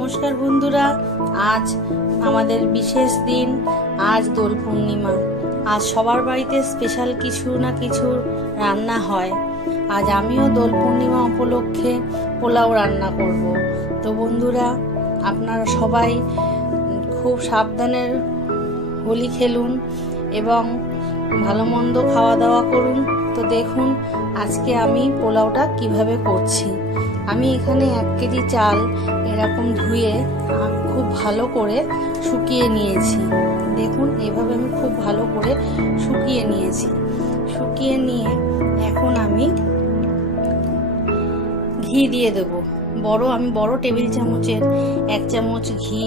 নমস্কার বন্ধুরা, আজ আমাদের বিশেষ দিন। আজ দোল পূর্ণিমা। আজ সবার বাড়িতে স্পেশাল কিছু না কিছু রান্না হয়। আজ আমিও দোল পূর্ণিমা উপলক্ষে পোলাও রান্না করব। তো বন্ধুরা, আপনারা সবাই খুব সাবধানে হোলি খেলুন এবং ভালো মন্দ খাওয়া দাওয়া করুন। তো দেখুন আজকে আমি পোলাওটা কিভাবে করছি। আমি এখানে 1 কেজি চাল এরকম ধুয়ে খুব ভালো করে শুকিয়ে নিয়েছি। দেখুন এভাবে আমি খুব ভালো করে শুকিয়ে নিয়েছি। শুকিয়ে নিয়ে এখন আমি ঘি দিয়ে দেবো। আমি বড় টেবিল চামচের 1 চামচ ঘি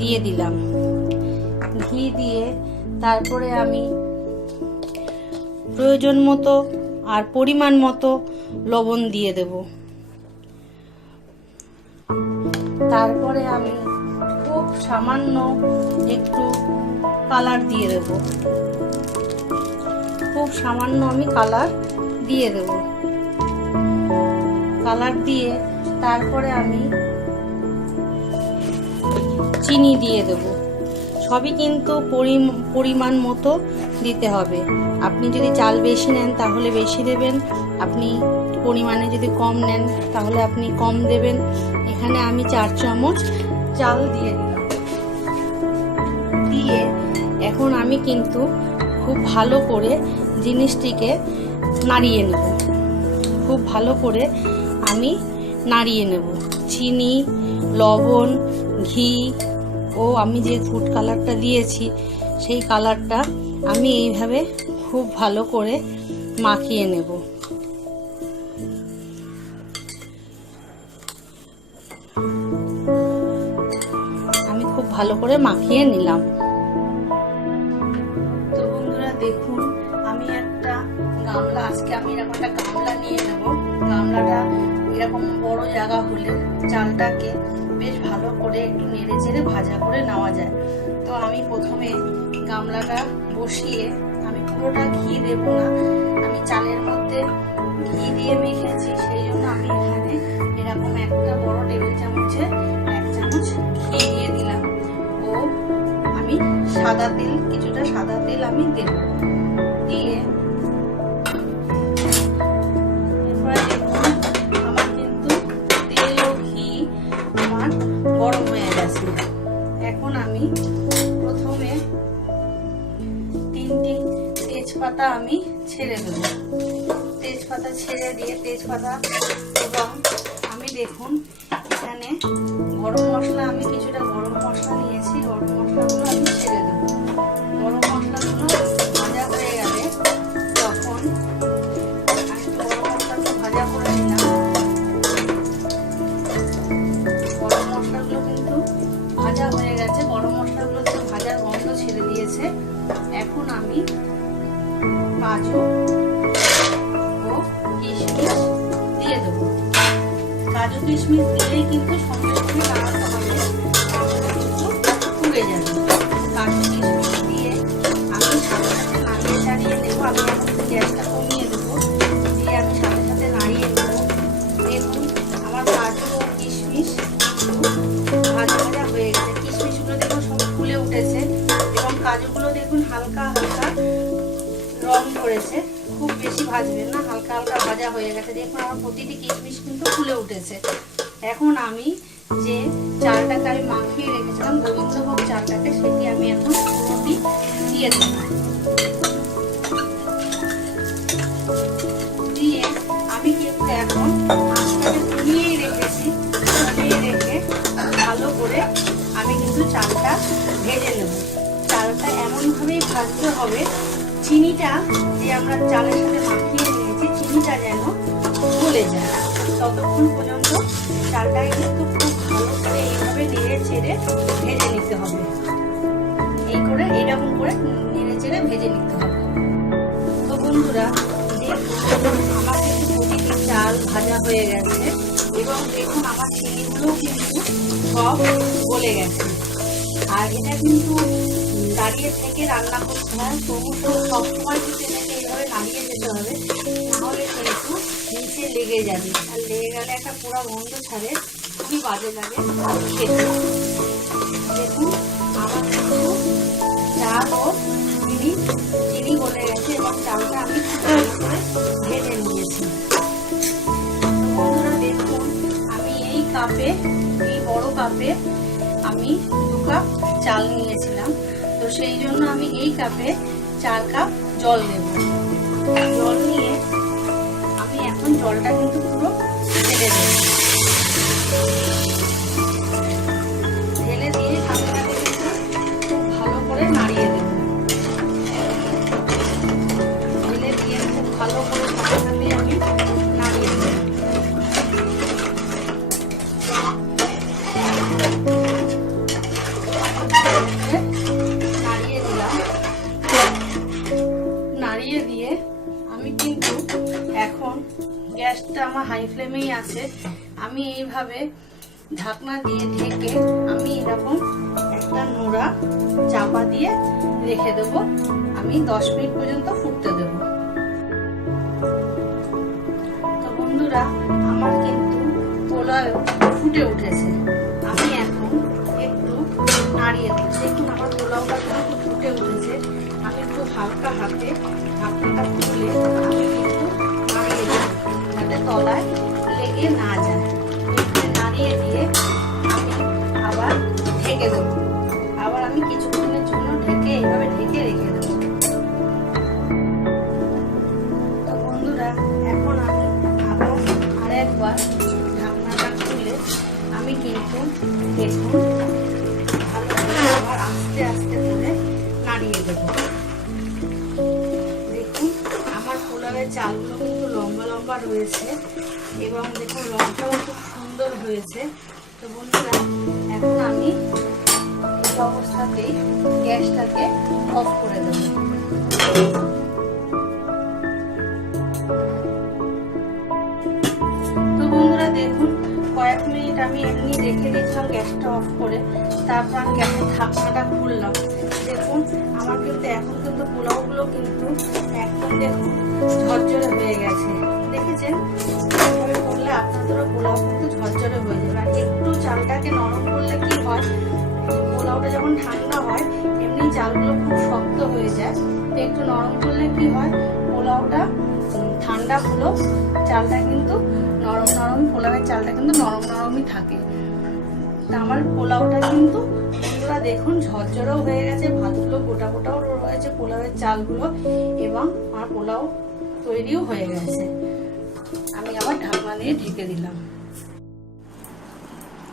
দিয়ে দিলাম। ঘি দিয়ে তারপরে আমি প্রয়োজন মতো আর পরিমাণ মতো লবণ দিয়ে দেব। তারপরে আমি খুব সামান্য একটু কালার দিয়ে দেব। খুব সামান্য আমি কালার দিয়ে দেব। কালার দিয়ে তারপরে আমি চিনি দিয়ে দেব। সবই কিন্তু পরিমাণ মতো দিতে হবে। আপনি যদি চাল বেশি নেন তাহলে বেশি দেবেন, আপনি পরিমাণে যদি কম নেন তাহলে আপনি কম দেবেন। এখানে আমি 4 চামচ চাল দিয়ে দিলাম। দিয়ে এখন আমি কিন্তু খুব ভালো করে জিনিসটিকে নাড়িয়ে নেব। খুব ভালো করে আমি নাড়িয়ে নেব। চিনি, লবণ, ঘি ও আমি যে ফুড কালারটা দিয়েছি সেই কালারটা আমি এইভাবে খুব ভালো করে মাখিয়ে নেব। আমি খুব ভালো করে মাখিয়ে নিলাম। তো বন্ধুরা দেখুন, আমি একটা গামলা, আজকে আমি এরকম একটা গামলা নিয়ে নেব। গামলাটা এরকম বড় জায়গা হলে চালটাকে বেশ ভালো করে একটু নেড়ে চেড়ে ভাজা করে নেওয়া যায়। তো আমি প্রথমে গামলাটা বসিয়ে, আমি পুরোটা ঘি দেব না, আমি চালের মধ্যে ঘি দিয়ে মেখেছি, সেই জন্য আমি এখানে এরকম একটা বড় টেবিল চামচে 1 চামচ ঘি দিয়ে দিলাম। ও আমি সাদা তেল, কিছুটা সাদা তেল আমি দেব। দিয়ে এরপরে দেখুন আমার কিন্তু তেল ও ঘি আমার গরম হয়ে গেছে। এখন আমি প্রথমে 3টি তেজপাতা আমি ছেড়ে দেব। তেজপাতা ছেড়ে দিয়ে তেজপাতা এবং আমি দেখুন এখানে গরম মশলা, আমি কিছুটা গরম মশলা নিয়েছি। গরম মশলাগুলো আমি ছেড়ে দেব। গরম মশলাগুলো ভাজা হয়ে গেলে তখন আমি গরম মশলাগুলো ভাজা করে নিলাম। গরম মশলাগুলো কিন্তু ভাজা হয়ে গেছে। গরম মশলাগুলো তো ভাজার গন্ধ ছেড়ে দিয়েছে। এখন আমি কাজু ও কিশমিশ দিয়ে দেবো। কাজু কিশমিশ দিলেই কিন্তু সঙ্গে সঙ্গে নাড়াতে হবে, কিন্তু পুড়ে যাবে। কাজু কিশমিশ দিয়ে আমি সাথে সাথে নাড়িয়ে চাড়িয়ে নেবো। আমি এখন গ্যাসটা কমিয়ে দেবো, দিয়ে আমি সাথে সাথে নাড়িয়ে নেবো। দেখুন আমার কাজু ও কিশমিশ ভাজা ভাজা হয়ে গেছে। কিশমিশগুলো দেখুন সব ফুলে উঠেছে এবং কাজুগুলো দেখুন হালকা হালকা রং ধরেছে। খুব বেশি ভাজবেন না, হালকা হালকা ভাজা হয়ে গেছে। দেখুন আমার প্রতিটি কিশমিশ কিন্তু ফুলে উঠেছে। এখন আমি যে চালটাকে আমি মাখিয়ে রেখেছিলাম, গোবিন্দভোগ চালটাকে, সেটি আমি এখন পুরোটি দিয়ে দেব। দিয়ে আমি কিন্তু এখন আঁচটাকে কমিয়েই রেখেছি। কমিয়ে রেখে ভালো করে আমি কিন্তু চালটা ভেজে নেব। চালটা এমনভাবেই ভাজতে হবে, চিনিটা যে আমরা চালের সাথে মাখিয়ে নিয়েছি চিনিটা যেন গলে যায়, ততক্ষণ পর্যন্ত চালটাকে কিন্তু খুব ভালো করে এইভাবে নেড়ে চেড়ে ভেজে নিতে হবে। এরকম করে নেড়ে চেড়ে ভেজে নিতে হবে। তো বন্ধুরা দেখুন আমার কিন্তু প্রতিটি চাল ভাজা হয়ে গেছে এবং দেখুন আমার চিনিগুলোও কিন্তু সব গলে গেছে। আর এটা কিন্তু দাঁড়িয়ে থেকে রান্না করতে হয়, তবু তো সবসময় কিন্তু এটাকে এইভাবে নাড়িয়ে যেতে হবে, নাহলে কিন্তু নিচে লেগে যাবে। আর লেগে গেলে একটা পোড়া গন্ধ ছাড়ে। খুবই বাজে লাগে খেতে। দেখুন আমার কিন্তু চাল ও চিনি গলে গেছে এবং চালটা আমি ভালো করে ভেজে নিয়েছি। বন্ধুরা দেখুন আমি এই বড় কাপে আমি 2 কাপ চাল নিয়েছিলাম, তো সেই জন্য আমি এই কাপে 4 কাপ জল দেব। জল নিয়ে আমি এখন জলটা কিন্তু পুরো ঢেলে দেব। ঢেলে দিয়ে ঢাকনাটা কিন্তু খুব ভালো করে নাড়িয়ে দেব। ঢেলে দিয়ে খুব ভালো করে ঢাকনাটা আমি নাড়িয়ে দেব। নাড়িয়ে দিয়ে আমি কিন্তু এখন গ্যাসটা আমার হাই ফ্লেমেই আছে। আমি এইভাবে ঢাকনা দিয়ে ঢেকে আমি এরকম একটা নোড়া চাপা দিয়ে রেখে দেবো। আমি 10 মিনিট পর্যন্ত ফুটতে দেব। তো বন্ধুরা আমার কিন্তু পোলাও ফুটে উঠেছে। আমি এখন একটু নাড়িয়ে দেব। দেখুন আমার পোলাওটা কিন্তু ফুটে উঠেছে। আমি একটু হালকা হাতে ঢাকনাটা খুলে আমি কিন্তু নাড়িয়ে দেব, যাতে তলায় লেগে না যায়। নাড়িয়ে দিয়ে আমি আবার ঢেকে দেব। আবার আমি কিছুক্ষণের জন্য এইভাবে ঢেকে রেখে দেব। তো বন্ধুরা এখন আমি আবার আরেকবার ঢাকনাটা খুলে আমি কিন্তু দেখুন ভালো করে আবার আস্তে আস্তে করে নাড়িয়ে দেব। দেখুন আমার পোলাওয়ের চালগুলো কিন্তু লম্বা লম্বা রয়েছে এবং দেখুন রংটাও খুব সুন্দর হয়েছে। তো বন্ধুরা এখন আমি এই অবস্থাতেই গ্যাসটাকে অফ করে দেব। তো বন্ধুরা দেখুন কয়েক মিনিট আমি এমনি রেখে দিয়েছিলাম গ্যাসটা অফ করে, তারপর আমি গ্যাসের ঢাকনাটা খুললাম। দেখুন আমার কিন্তু এখন কিন্তু পোলাওগুলো কিন্তু একদম দেখুন ঝরঝরে হয়ে গেছে। দেখেছেন এইভাবে করলে আপনাদেরও পোলাও কিন্তু ঝরঝরে হয়ে যাবে। আর একটু চালটাকে নরম করলে কি হয়, পোলাওটা যখন ঠান্ডা হয় এমনি চালগুলো খুব শক্ত হয়ে যায়। তো একটু নরম করলে কি হয়, পোলাওটা ঠান্ডা হলো চালটা কিন্তু নরম পোলাওয়ের চালটা কিন্তু নরমই থাকে। তা আমার পোলাওটা কিন্তু বন্ধুরা দেখুন ঝরঝরেও হয়ে গেছে, ভাতগুলো গোটা গোটাও রয়েছে পোলাওয়ের চালগুলো, এবং আমার পোলাও তৈরিও হয়ে গেছে। আমি আবার ঢাকনা দিয়ে ঢেকে দিলাম।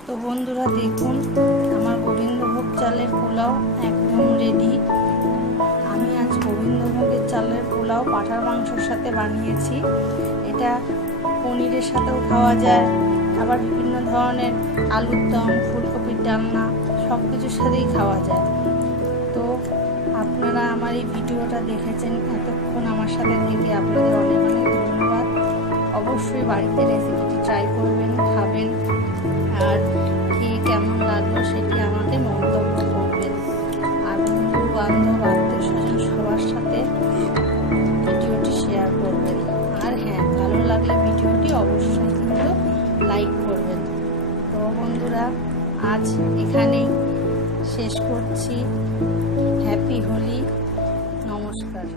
তো বন্ধুরা দেখুন আমার গোবিন্দভোগ চালের পোলাও একদম রেডি। আমি আজ গোবিন্দভোগের চালের পোলাও পাঁঠার মাংসের সাথে বানিয়েছি। এটা পনিরের সাথেও খাওয়া যায়, আবার বিভিন্ন ধরনের আলুর দম, ফুলকপির ডালনা সব কিছুর সাথেই খাওয়া যায়। তো আপনারা আমার এই ভিডিওটা দেখেছেন, এতক্ষণ আমার সাথে থেকে আপনাদের অনেক অনেক ধন্যবাদ। অবশ্যই বাড়িতে রেসিপিটি ট্রাই করবেন, খাবেন, আর খেয়ে কেমন লাগলো সেটি আমাকে মন্তব্য করবেন। আর বন্ধু বান্ধব আত্মীয় স্বজন সবার সাথে ভিডিওটি শেয়ার করবেন। আর হ্যাঁ, ভালো লাগলে ভিডিওটি অবশ্যই কিন্তু লাইক করবেন। তো বন্ধুরা আজ এখানেই শেষ করছি। হ্যাপি হোলি, নমস্কার।